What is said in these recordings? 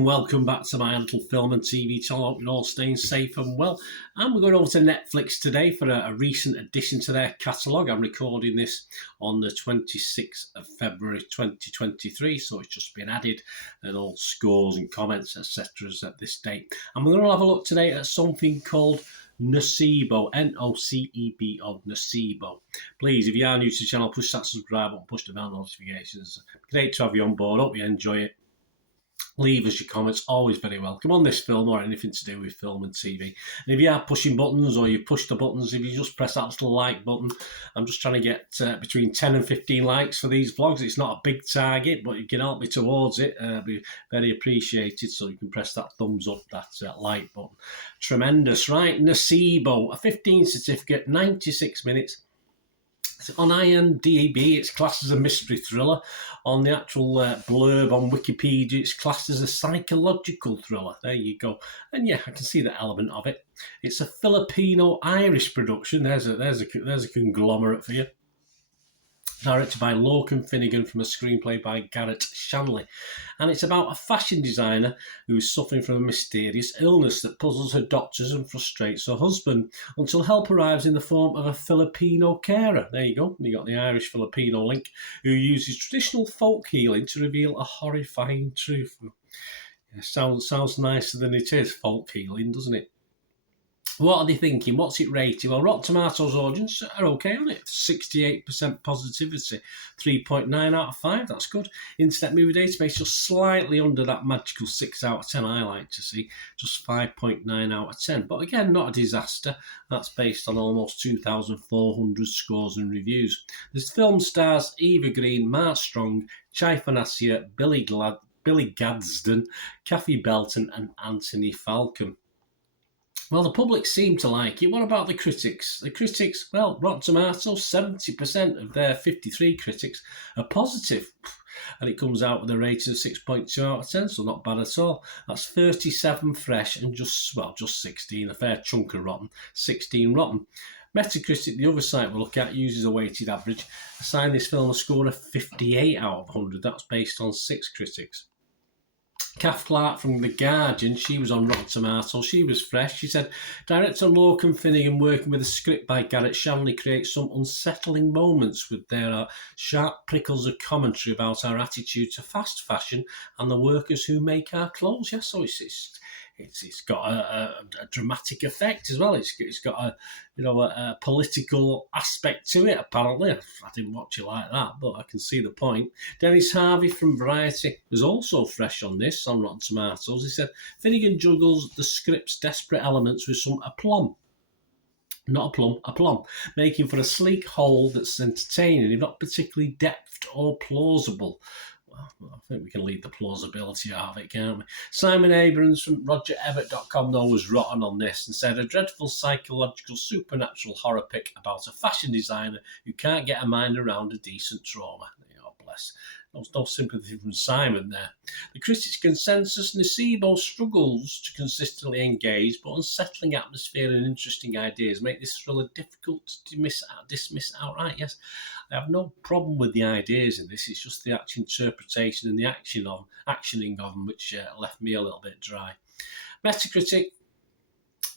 and welcome back to my little film and TV channel. I hope you're all staying safe and well. And we're going over to Netflix today for a recent addition to their catalogue. I'm recording this on the 26th of February 2023, so it's just been added, and all scores and comments, etc. at this date. And we're going to have a look today at something called NOCEBO, NOCEBO, NOCEBO. Please, if you are new to the channel, push that subscribe button, push the bell notifications. Great to have you on board. Hope you enjoy it. Leave us your comments, always very welcome on this film or anything to do with film and TV. And if you are pushing buttons or you push the buttons, if you just press that little like button, I'm just trying to get between 10 and 15 likes for these vlogs. It's not a big target, but you can help me towards it. It'd be very appreciated, so you can press that thumbs up, that like button. Tremendous, right? NOCEBO, a 15 certificate, 96 minutes. On IMDB, it's classed as a mystery thriller. On the actual blurb on Wikipedia, it's classed as a psychological thriller. There you go. And yeah, I can see the element of it. It's a Filipino-Irish production. There's a conglomerate for you. Directed by Lorcan Finnegan from a screenplay by Garrett Shanley. And it's about a fashion designer who is suffering from a mysterious illness that puzzles her doctors and frustrates her husband until help arrives in the form of a Filipino carer. There you go. You got the Irish-Filipino link, who uses traditional folk healing to reveal a horrifying truth. Yeah, sounds nicer than it is, folk healing, doesn't it? What are they thinking? What's it rated? Well, Rotten Tomatoes audience are okay on it. 68% positivity, 3.9 out of 5. That's good. Internet Movie Database just slightly under that magical 6 out of 10 I like to see. Just 5.9 out of 10. But again, not a disaster. That's based on almost 2,400 scores and reviews. This film stars Eva Green, Mark Strong, Chai Fanacia, Billy Gadsden, Kathy Belton and Anthony Falcon. Well, the public seem to like it. What about the critics? The critics, well, Rotten Tomatoes, 70% of their 53 critics are positive. And it comes out with a rating of 6.2 out of 10, so not bad at all. That's 37 fresh and just 16, a fair chunk of rotten, 16 rotten. Metacritic, the other site we'll look at, uses a weighted average. Assigned this film a score of 58 out of 100. That's based on 6 critics. Kath Clark from The Guardian, she was on Rotten Tomatoes. She was fresh. She said, director Lorcan Finnegan, working with a script by Garrett Shanley, creates some unsettling moments with their sharp prickles of commentary about our attitude to fast fashion and the workers who make our clothes. Yeah, so it's got a dramatic effect as well. It's got a political aspect to it, apparently. I didn't watch it like that, but I can see the point. Dennis Harvey from Variety was also fresh on this, on Rotten Tomatoes. He said, Finnegan juggles the script's desperate elements with some aplomb. Not a plum, making for a sleek whole that's entertaining, if not particularly depth or plausible. Well, I think we can leave the plausibility out of it, can't we? Simon Abrams from RogerEbert.com, though, was rotten on this and said, a dreadful psychological supernatural horror pick about a fashion designer who can't get a mind around a decent trauma. Oh, bless. No sympathy from Simon there. The critics' consensus, NOCEBO struggles to consistently engage, but unsettling atmosphere and interesting ideas make this thriller difficult to dismiss outright. Yes, I have no problem with the ideas in this. It's just the actual interpretation and the actioning of them which left me a little bit dry. Metacritic,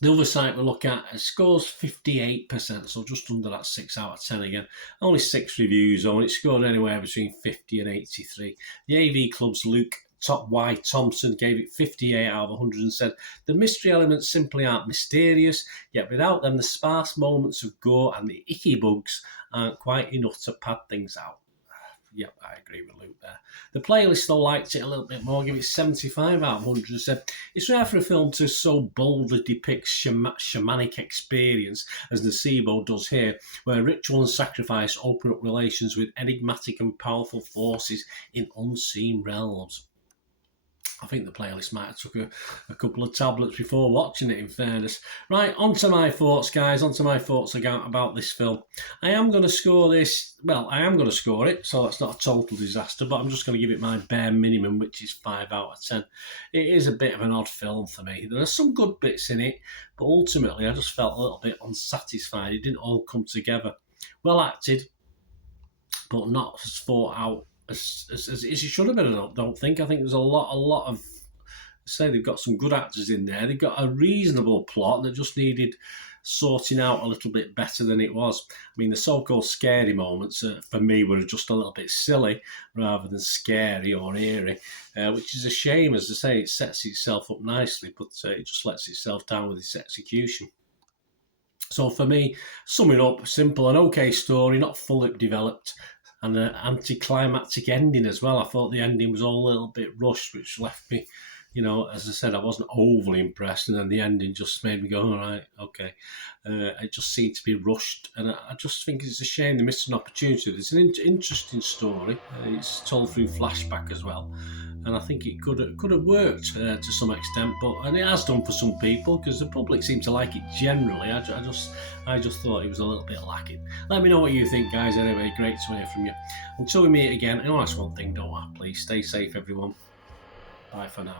the other site we'll look at, scores 58%, so just under that 6 out of 10 again. Only 6 reviews, though, and it scored anywhere between 50 and 83. The AV Club's Luke Y. Thompson gave it 58 out of 100 and said, the mystery elements simply aren't mysterious, yet without them the sparse moments of gore and the icky bugs aren't quite enough to pad things out. Yep, I agree with Luke there. The playlist, though, liked it a little bit more, gave it 75 out of 100 and said, it's rare for a film to so boldly depict shamanic experience as NOCEBO does here, where ritual and sacrifice open up relations with enigmatic and powerful forces in unseen realms. I think the playlist might have took a couple of tablets before watching it, in fairness. Right, on to my thoughts, guys. On to my thoughts about this film. I am going to score this. Well, I am going to score it, so it's not a total disaster, but I'm just going to give it my bare minimum, which is 5 out of 10. It is a bit of an odd film for me. There are some good bits in it, but ultimately I just felt a little bit unsatisfied. It didn't all come together. Well acted, but not as thought out as it should have been. I don't think. I think there's a lot of say they've got some good actors in there. They've got a reasonable plot that just needed sorting out a little bit better than it was. I mean, the so-called scary moments for me were just a little bit silly rather than scary or eerie, which is a shame. As I say, it sets itself up nicely, but it just lets itself down with its execution. So for me, summing up, simple, an okay story, not fully developed, and an anticlimactic ending as well. I thought the ending was all a little bit rushed, which left me, as I said, I wasn't overly impressed, and then the ending just made me go, all right, okay. It just seemed to be rushed, and I just think it's a shame they missed an opportunity. It's an interesting story. It's told through flashback as well, and I think it could have worked to some extent, and it has done for some people because the public seem to like it generally. I just thought it was a little bit lacking. Let me know what you think, guys. Anyway, great to hear from you. Until we meet again, and that's one thing, don't I? Please stay safe, everyone. Bye for now.